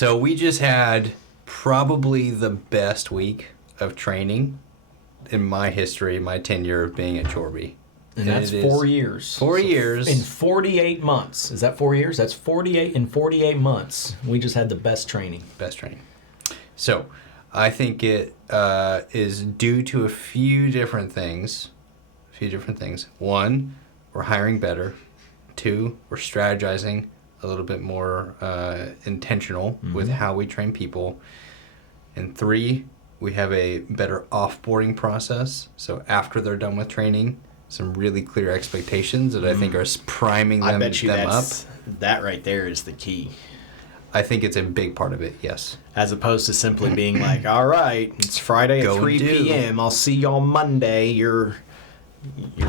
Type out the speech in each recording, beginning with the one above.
So we just had probably the best week of training in my history, my tenure of being at Chorbie. And that's 4 years. 4 years. In 48 months. Is that 4 years? That's 48 in 48 months. We just had the best training. Best training. So I think it is due to a few different things. One, we're hiring better. Two, we're strategizing a little bit more intentional with how we train people. And three, we have a better offboarding process. So after they're done with training, some really clear expectations that I think are priming them, I bet you up. That right there is the key. I think it's a big part of it, yes. As opposed to simply being like, all right, it's Friday at 3 p.m. I'll see you on Monday. You're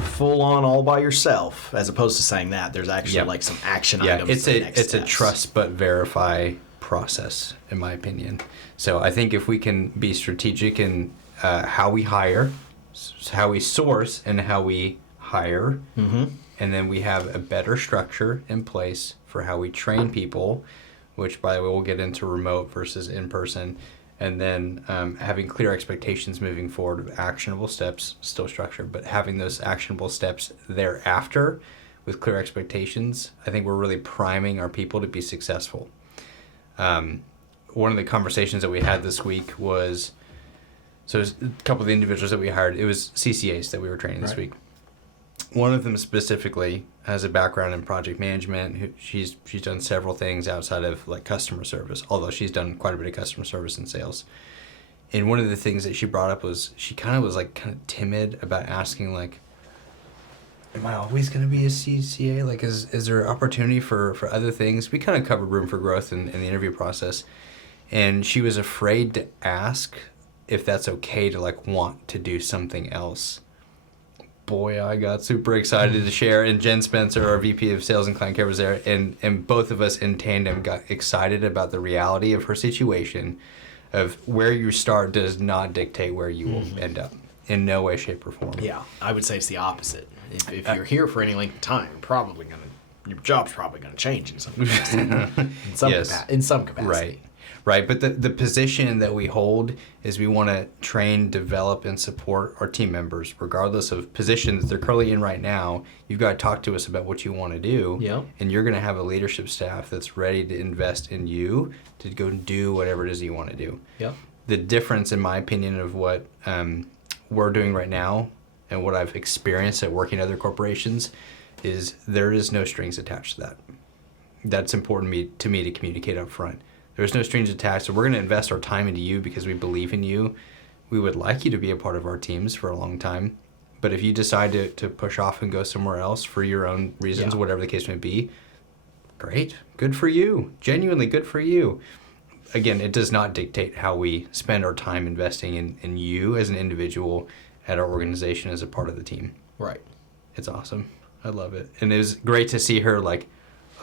full on all by yourself. As opposed to saying that, there's actually like some action items. It's a trust but verify process, in my opinion. So I think if we can be strategic in how we hire, how we source, and how we hire, and then we have a better structure in place for how we train people, which, by the way, we'll get into remote versus in-person, and then having clear expectations moving forward of actionable steps, still structured, but having those actionable steps thereafter with clear expectations, I think we're really priming our people to be successful. One of the conversations that we had this week was, so it was a couple of the individuals that we hired, it was CCAs that we were training this week. One of them specifically has a background in project management. She's done several things outside of like customer service, although she's done quite a bit of customer service and sales. And one of the things that she brought up was she kind of timid about asking, like, am I always going to be a CCA? Like, is there opportunity for other things? We kind of covered room for growth in the interview process. And she was afraid to ask if that's okay to like want to do something else. Boy, I got super excited to share. And Jen Spencer, our VP of Sales and Client Care, was there. And both of us in tandem got excited about the reality of her situation, of where you start does not dictate where you will end up in no way, shape, or form. Yeah, I would say it's the opposite. If you're here for any length of time, your job's probably gonna change in some capacity. in some capacity. Right. But the position that we hold is we want to train, develop, and support our team members, regardless of position that they're currently in right now. You've got to talk to us about what you want to do. Yep. And you're going to have a leadership staff that's ready to invest in you to go and do whatever it is you want to do. Yep. The difference, in my opinion, of what we're doing right now and what I've experienced at working at other corporations is there is no strings attached to that. That's important to me to communicate up front. There's no strings attached, so we're going to invest our time into you because we believe in you. We would like you to be a part of our teams for a long time. But if you decide to push off and go somewhere else for your own reasons, whatever the case may be, great. Good for you. Genuinely good for you. Again, it does not dictate how we spend our time investing in you as an individual at our organization as a part of the team. Right. It's awesome. I love it. And it was great to see her like,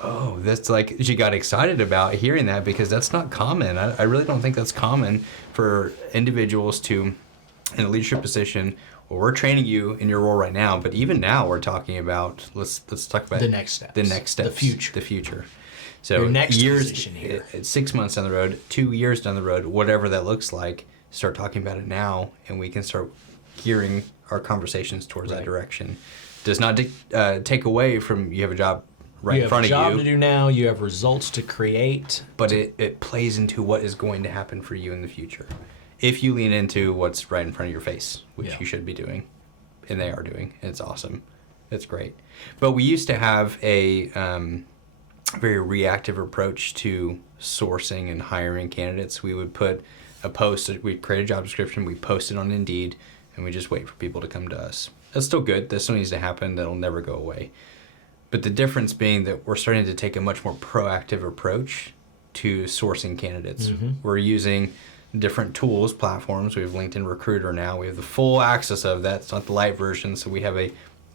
oh, that's like, she got excited about hearing that because that's not common. I really don't think that's common for individuals to, in a leadership position, well, we're training you in your role right now, but even now we're talking about, let's talk about the next steps. The future. So your next years, position here. 6 months down the road, 2 years down the road, whatever that looks like, start talking about it now, and we can start gearing our conversations towards that direction. Does not take away from you have a job in front of you. You have a job to do now. You have results to create. But it plays into what is going to happen for you in the future. If you lean into what's right in front of your face, which you should be doing, and they are doing. It's awesome. It's great. But we used to have a very reactive approach to sourcing and hiring candidates. We would put a post, we'd create a job description, we post it on Indeed, and we just wait for people to come to us. That's still good. That still needs to happen. That'll never go away. But the difference being that we're starting to take a much more proactive approach to sourcing candidates. We're using different tools, platforms. We have LinkedIn Recruiter now. We have the full access of that. It's not the light version. So we have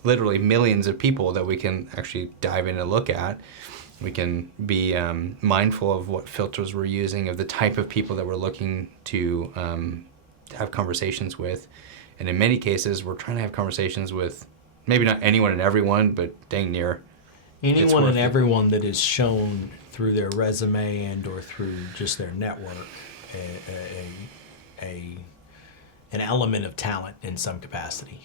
literally millions of people that we can actually dive in and look at. We can be mindful of what filters we're using, of the type of people that we're looking to have conversations with. And in many cases, we're trying to have conversations with maybe not anyone and everyone, but dang near Anyone worth and it. everyone that is shown through their resume and or through just their network an element of talent in some capacity,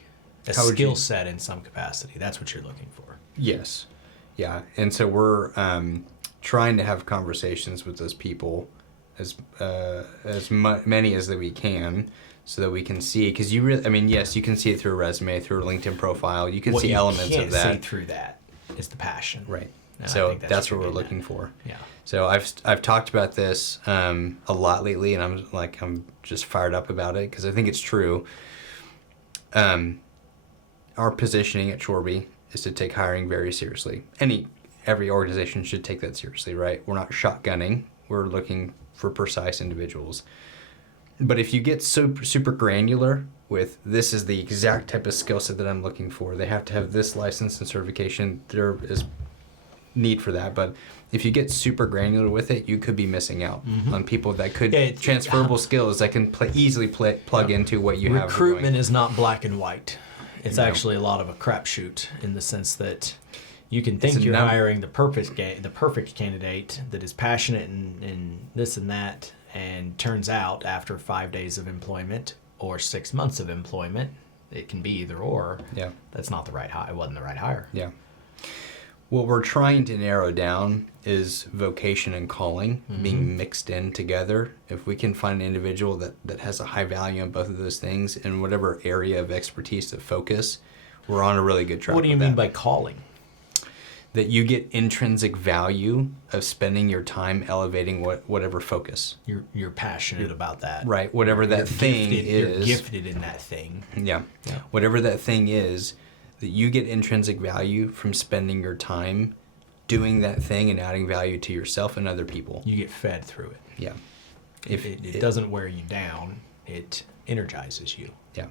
a How would skill you- set in some capacity. That's what you're looking for. Yes. Yeah. And so we're trying to have conversations with those people as many as that we can, so that we can see, because you really, I mean, yes, you can see it through a resume, through a LinkedIn profile. You can What see you elements can't of that. see through that is the passion. Right. And I So think that's what what you're we're getting looking for. at. Yeah. So I've talked about this a lot lately, and I'm just fired up about it because I think it's true. Our positioning at Chorbie is to take hiring very seriously. Every organization should take that seriously, right? We're not shotgunning. We're looking for precise individuals. But if you get super granular with, this is the exact type of skill set that I'm looking for, they have to have this license and certification, there is need for that. But if you get super granular with it, you could be missing out on people that could transferable skills that can easily plug into what you have. Recruitment is not black and white. It's No. actually a lot of a crapshoot in the sense that you can think It's a you're num- hiring the perfect candidate that is passionate in this and that, and turns out after 5 days of employment or 6 months of employment, it can be either or. Yeah. That's not the right hire. It wasn't the right hire. Yeah. What we're trying to narrow down is vocation and calling being mixed in together. If we can find an individual that has a high value on both of those things in whatever area of expertise to focus, we're on a really good track. What do you with mean that. by calling? That you get intrinsic value of spending your time elevating whatever focus. You're passionate about that. Right. Whatever that thing is. You're gifted in that thing. Yeah. Yeah. Whatever that thing is, that you get intrinsic value from spending your time doing that thing and adding value to yourself and other people. You get fed through it. Yeah. It doesn't wear you down. It energizes you. Yeah.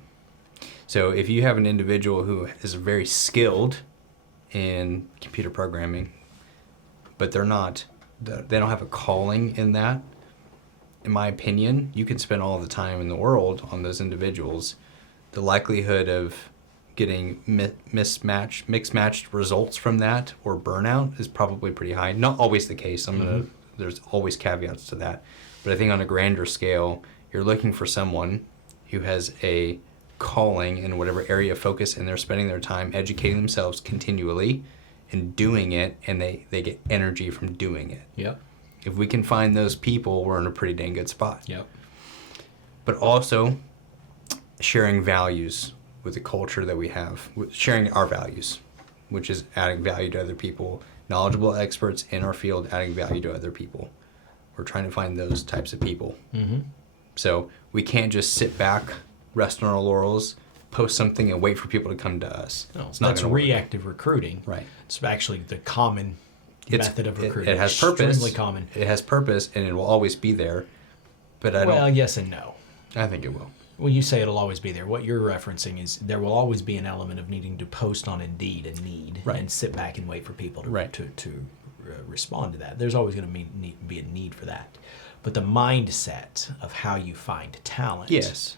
So if you have an individual who is very skilled in computer programming, but they don't have a calling in that, in my opinion, you can spend all the time in the world on those individuals. The likelihood of getting mixed matched results from that or burnout is probably pretty high. Not always the case. There's always caveats to that. But I think on a grander scale, you're looking for someone who has a calling in whatever area of focus, and they're spending their time educating themselves continually and doing it, and they get energy from doing it. Yep. If we can find those people, we're in a pretty dang good spot. Yep. But also sharing values with the culture that we have, sharing our values, which is adding value to other people, knowledgeable experts in our field adding value to other people. We're trying to find those types of people. Mm-hmm. So we can't just sit back, rest on our laurels, post something and wait for people to come to us. No, It's not that's gonna work. reactive recruiting. Right. It's actually the common method of recruiting. It has purpose. Extremely common. It has purpose, and it will always be there. But Well, yes and no. I think it will. When you say it'll always be there, what you're referencing is there will always be an element of needing to post on Indeed a need Right. and sit back and wait for people to Right. to respond to that. There's always going to be a need for that. But the mindset of how you find talent Yes.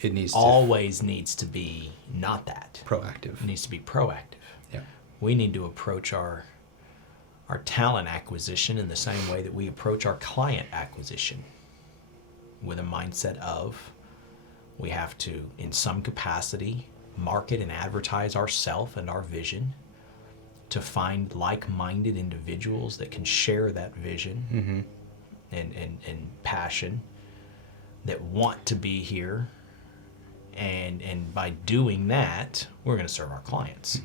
It needs always needs to be not that. to proactive. It needs to be proactive. Yeah. We need to approach our talent acquisition in the same way that we approach our client acquisition, with a mindset of we have to, in some capacity, market and advertise ourself and our vision to find like-minded individuals that can share that vision and passion, that want to be here. And by doing that, we're going to serve our clients.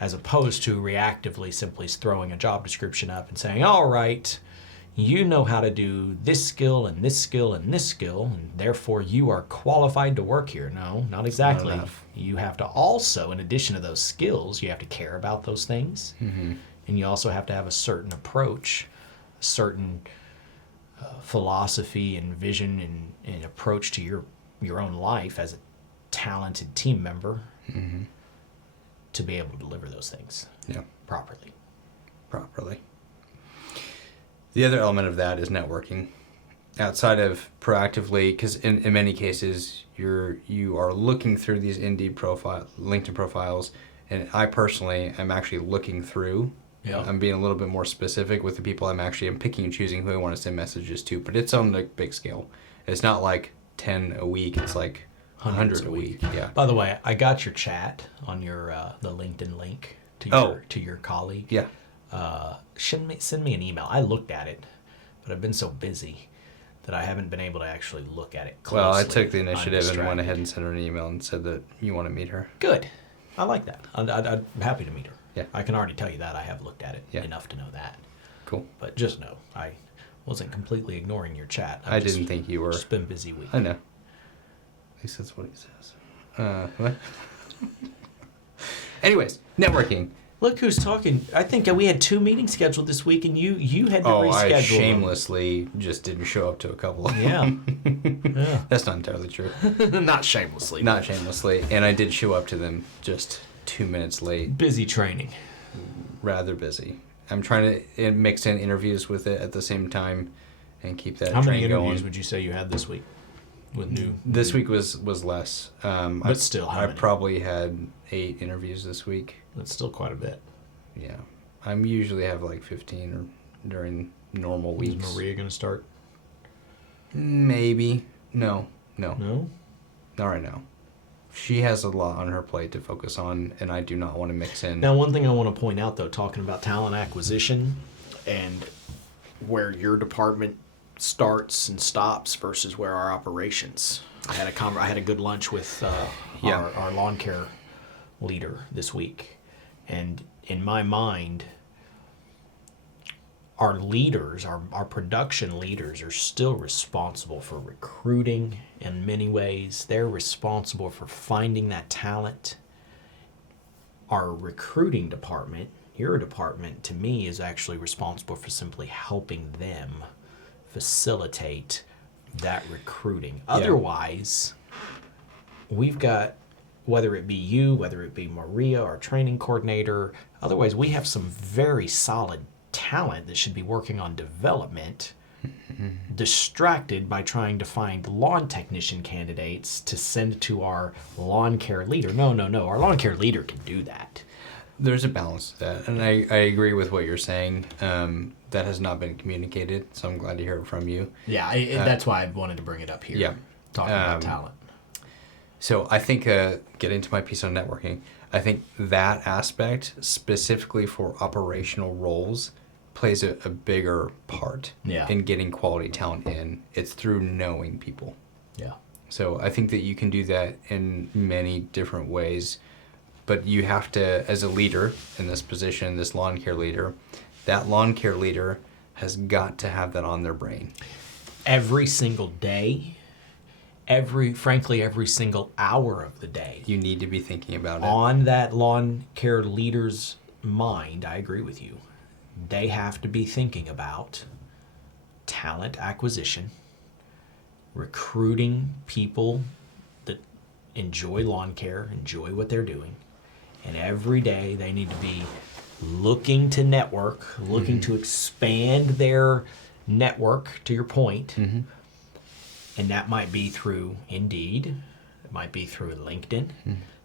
As opposed to reactively simply throwing a job description up and saying, all right, you know how to do this skill and this skill and this skill, and therefore you are qualified to work here. No, not exactly. enough. You have to also, in addition to those skills, you have to care about those things. And you also have to have a certain approach, a certain philosophy and vision and approach to your own life as a talented team member to be able to deliver those things properly. The other element of that is networking. Outside of proactively, because in many cases you are looking through these LinkedIn profiles, and I personally am actually looking through Yeah. I'm being a little bit more specific with the people I'm picking and choosing who I want to send messages to, but it's on the big scale. It's not like 10 a week. It's like 100 a week. Yeah. By the way, I got your chat on your the LinkedIn link to your colleague. Yeah. Send me an email. I looked at it, but I've been so busy that I haven't been able to actually look at it closely. Well, I took the initiative and went distracted. ahead and sent her an email and said that you want to meet her. Good. I like that. I'm happy to meet her. Yeah. I can already tell you that. I have looked at it Yeah. enough to know that. Cool. But just know, I wasn't completely ignoring your chat. I didn't think you were. It's been a busy week. I know. At least that's what he says. What? Anyways, networking. Look who's talking. I think we had 2 meetings scheduled this week, and you had to reschedule I them. shamelessly just didn't show up to a couple of Yeah. Yeah. That's not entirely true. Not shamelessly. Not shamelessly. And I did show up to them just 2 minutes late. Busy training. Rather busy. I'm trying to mix in interviews with it at the same time and keep that How many train interviews going. would you say you had this week? With new. This week was less. But still, how I many? probably had 8 interviews this week. That's still quite a bit. Yeah. I usually have like 15 or during normal weeks. Is Maria going to start? Maybe. No. No. Not right now. She has a lot on her plate to focus on, and I do not want to mix in. Now, one thing I want to point out, though, talking about talent acquisition, And where your department starts and stops versus where our operations. I had a good lunch with our lawn care leader this week, and in my mind, our leaders, our production leaders, are still responsible for recruiting in many ways. They're responsible for finding that talent. Our recruiting department, your department, to me, is actually responsible for simply helping them facilitate that recruiting. Yeah. Otherwise, we've got, whether it be you, whether it be Maria, our training coordinator, otherwise we have some very solid talent that should be working on development, distracted by trying to find lawn technician candidates to send to our lawn care leader. No. Our lawn care leader can do that. There's a balance to that, and I agree with what you're saying. That has not been communicated, so I'm glad to hear it from you. Yeah, that's why I wanted to bring it up here. Yeah. Talking about talent. So I think, getting to my piece on networking, I think that aspect, specifically for operational roles, plays a bigger part in getting quality talent in. It's through knowing people. Yeah. So I think that you can do that in many different ways, but you have to, as a leader in this position, this lawn care leader, that lawn care leader has got to have that on their brain. Every single day, every single hour of the day. You need to be thinking about it. On that lawn care leader's mind, I agree with you. They have to be thinking about talent acquisition, recruiting people that enjoy lawn care, enjoy what they're doing, and every day they need to be looking to network, looking to expand their network, to your point. And that might be through Indeed, it might be through LinkedIn,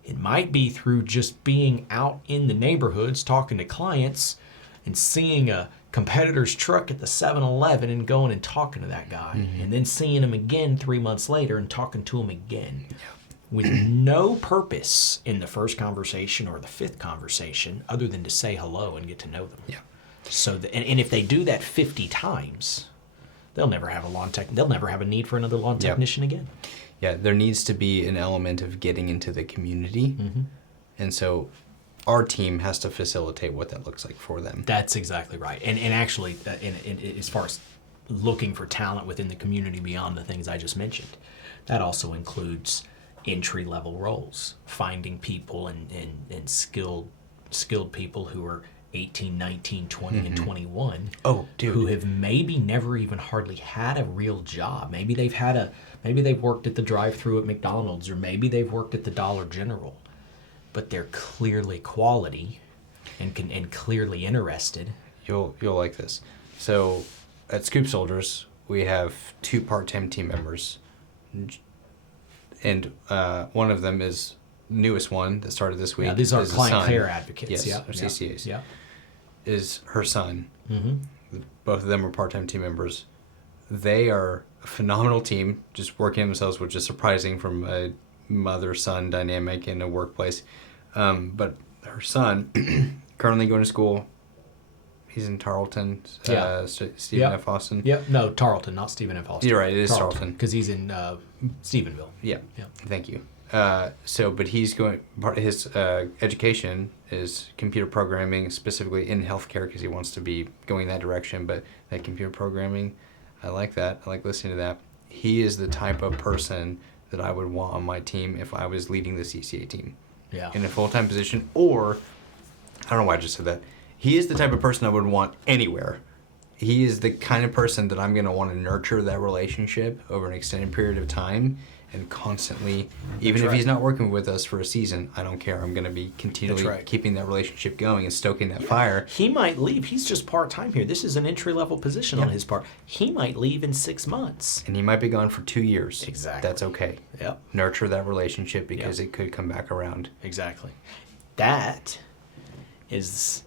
it might be through just being out in the neighborhoods talking to clients and seeing a competitor's truck at the 7-Eleven and going and talking to that guy, and then seeing him again 3 months later and talking to him again. With no purpose in the first conversation or the fifth conversation other than to say hello and get to know them. Yeah. So, and if they do that 50 times, they'll never have they'll never have a need for another lawn technician again. Yeah, there needs to be an element of getting into the community. And so our team has to facilitate what that looks like for them. That's exactly right. And actually, as far as looking for talent within the community beyond the things I just mentioned, that also includes entry-level roles, finding people and skilled people who are 18, 19, 20, and 21. Oh, dude. Who have maybe never even hardly had a real job. Maybe they've worked at the drive-thru at McDonald's, or maybe they've worked at the Dollar General, but they're clearly quality and clearly interested. You'll like this. So at Scoop Soldiers, we have 2 part-time team members, and one of them is newest one that started this week. Yeah, these are is client son. care advocates. Yes, Yeah, or CCAs. Yeah. is her son. Mm-hmm. Both of them are part-time team members. They are a phenomenal team, just working on themselves, which is surprising from a mother-son dynamic in a workplace. But her son, currently going to school, he's in Tarleton, Stephen F. Austin. Yep. No, Tarleton, not Stephen F. Austin. You're right, it is Tarleton. Because he's in Stephenville. Yeah. Yep. Thank you. But he's going, part of his education is computer programming, specifically in healthcare, because he wants to be going that direction. But that computer programming, I like that. I like listening to that. He is the type of person that I would want on my team if I was leading the CCA team. Yeah. In a full-time position, or, I don't know why I just said that. He is the type of person I would want anywhere. He is the kind of person that I'm going to want to nurture that relationship over an extended period of time and constantly, even if he's not working with us for a season, I don't care. I'm going to be continually keeping that relationship going and stoking that fire. He might leave. He's just part-time here. This is an entry-level position on his part. He might leave in 6 months. And he might be gone for 2 years. Exactly. That's okay. Yep. Nurture that relationship because it could come back around. Exactly. That is,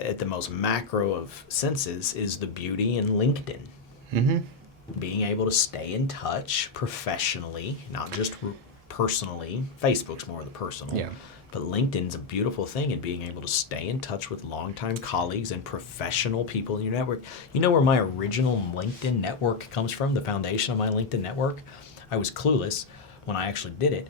at the most macro of senses, is the beauty in LinkedIn. Mm-hmm. Being able to stay in touch professionally, not just personally. Facebook's more of the personal. Yeah. But LinkedIn's a beautiful thing, and being able to stay in touch with longtime colleagues and professional people in your network. You know where my original LinkedIn network comes from, the foundation of my LinkedIn network? I was clueless when I actually did it,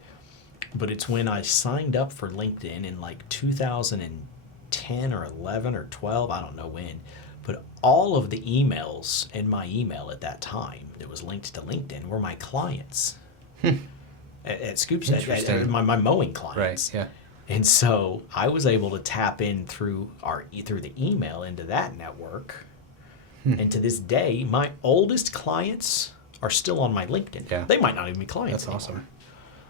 but it's when I signed up for LinkedIn in like 2010 or 11 or 12, I don't know when. But all of the emails in my email at that time that was linked to LinkedIn were my clients at Scoops, at my mowing clients. Right, yeah. And so I was able to tap in through the email into that network. And to this day, my oldest clients are still on my LinkedIn. Yeah. They might not even be clients That's anymore. awesome.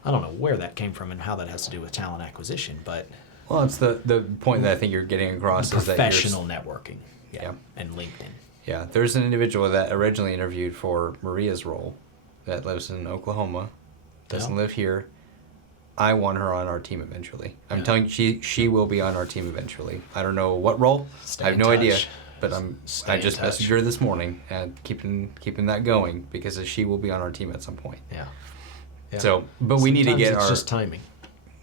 I don't know where that came from and how that has to do with talent acquisition, but Well, it's the point that I think you're getting across is that professional networking. Yeah. And LinkedIn. Yeah, there's an individual that originally interviewed for Maria's role that lives in Oklahoma, doesn't live here. I want her on our team eventually. I'm telling you, she will be on our team eventually. I don't know what role. I have no idea, but I just messaged her this morning and keeping that going because she will be on our team at some point. Yeah. So, but we need to get it's just timing.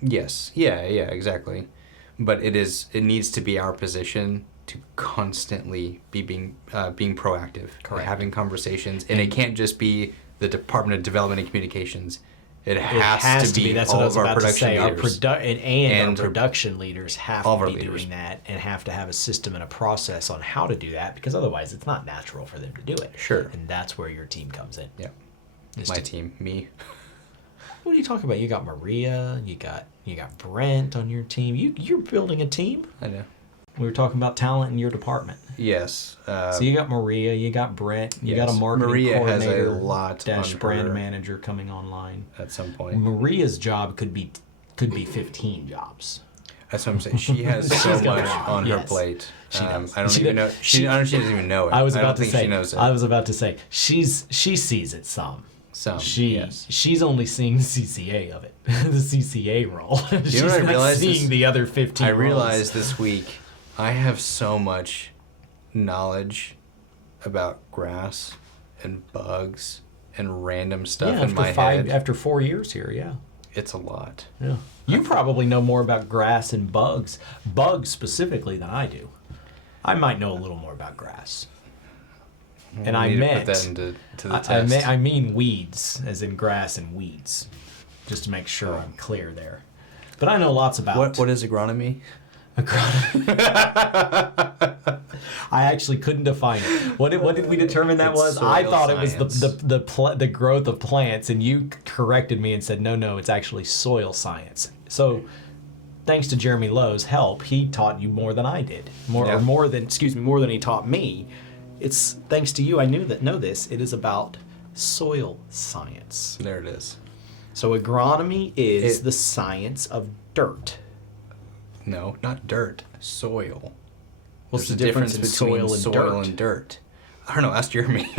Yes. Yeah, exactly. But it needs to be our position to constantly be being proactive, having conversations, and it can't just be the Department of Development and Communications. It has to be. That's all what I was of our about to production say. leaders. Our production leaders have to be leaders. doing that and have to have a system and a process on how to do that, because otherwise it's not natural for them to do it. Sure. And that's where your team comes in. Yeah. My team, me. What are you talking about? You got Maria, you got Brent on your team. You're building a team. I know. We were talking about talent in your department. Yes. So you got Maria, you got Brent, you got a marketing Maria coordinator, has a lot dash on brand her manager coming online. at some point. Maria's job could be 15 jobs. That's what I'm saying. She has so She's got much a lot. on her Yes. plate. She does. I don't even know. She doesn't even know it. I was don't about to think say. she knows it. I was about to say she sees it some. Yes. She's only seeing the CCA of it, the CCA role. She's what I not realized seeing is- the other 15. I roles. realized this week I have so much knowledge about grass and bugs and random stuff in my head. After 4 years here, yeah. It's a lot. Yeah. You probably know more about grass and bugs specifically than I do. I might know a little more about grass. And We I need to meant put that into the test. I mean weeds, as in grass and weeds, just to make sure I'm clear there. But I know lots about What is agronomy? I actually couldn't define it. What did we determine that It's was? I soil thought it was science. the growth of plants, and you corrected me and said no, it's actually soil science. So, thanks to Jeremy Lowe's help, he taught you more than I did. More than he taught me. It's thanks to you I know this. It is about soil science. There it is. So agronomy is the science of dirt. No, not dirt. Soil. What's There's the a difference between in soil and dirt? I don't know. Ask Jeremy.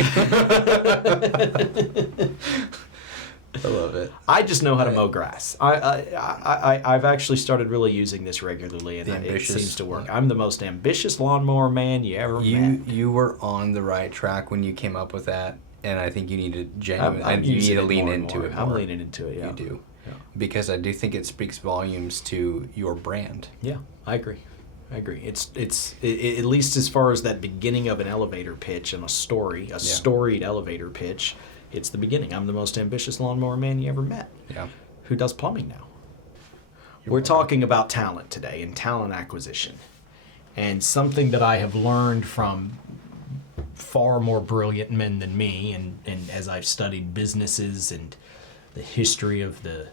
I love it. I just know how to mow grass. I've actually started really using this regularly, and it seems to work. I'm the most ambitious lawnmower man you ever met. You were on the right track when you came up with that, and I think you need to you need to lean into it more. I'm leaning into it. Yeah, you do, yeah. Because I do think it speaks volumes to your brand. Yeah, I agree. It's at least as far as that beginning of an elevator pitch and a storied elevator pitch. It's the beginning. I'm the most ambitious lawnmower man you ever met. Yeah. Who does plumbing now? We're talking about talent today and talent acquisition. And something that I have learned from far more brilliant men than me, and as I've studied businesses and the history of the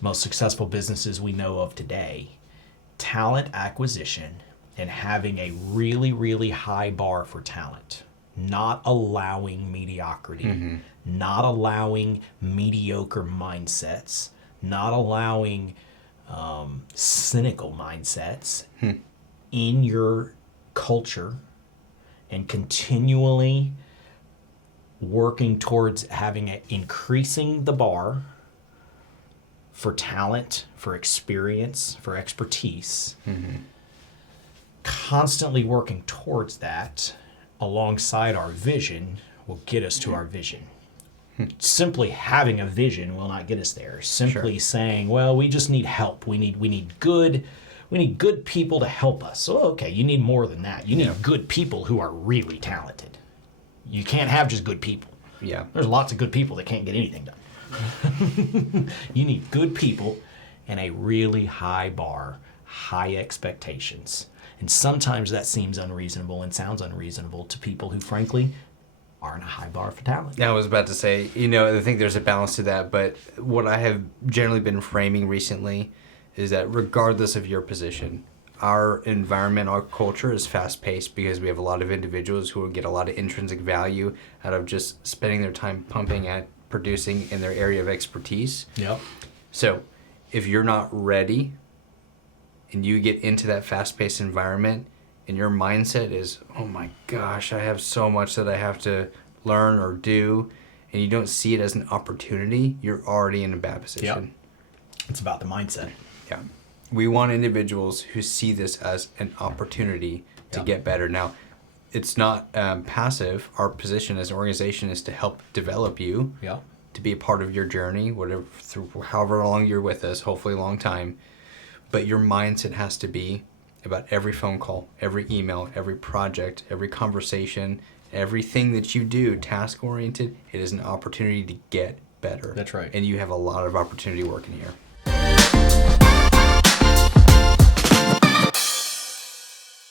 most successful businesses we know of today, talent acquisition and having a really, really high bar for talent, not allowing mediocrity, not allowing mediocre mindsets, not allowing cynical mindsets in your culture, and continually working towards increasing the bar for talent, for experience, for expertise, constantly working towards that alongside our vision will get us to our vision. Simply having a vision will not get us there. Simply saying, well, we just need help. We need good people to help us. So, okay, you need more than that. You need good people who are really talented. You can't have just good people. Yeah. There's lots of good people that can't get anything done. You need good people and a really high bar, high expectations. And sometimes that seems unreasonable and sounds unreasonable to people who, frankly, aren't a high bar for talent. I was about to say, I think there's a balance to that, but what I have generally been framing recently is that regardless of your position, our environment, our culture is fast-paced because we have a lot of individuals who will get a lot of intrinsic value out of just spending their time pumping at producing in their area of expertise. Yep. So if you're not ready and you get into that fast-paced environment and your mindset is, oh my gosh, I have so much that I have to learn or do, and you don't see it as an opportunity, you're already in a bad position. Yep. It's about the mindset. Yeah. We want individuals who see this as an opportunity to get better. Now, it's not passive. Our position as an organization is to help develop you, to be a part of your journey, whatever, through however long you're with us, hopefully a long time. But your mindset has to be about every phone call, every email, every project, every conversation, everything that you do, task-oriented, it is an opportunity to get better. That's right. And you have a lot of opportunity working here.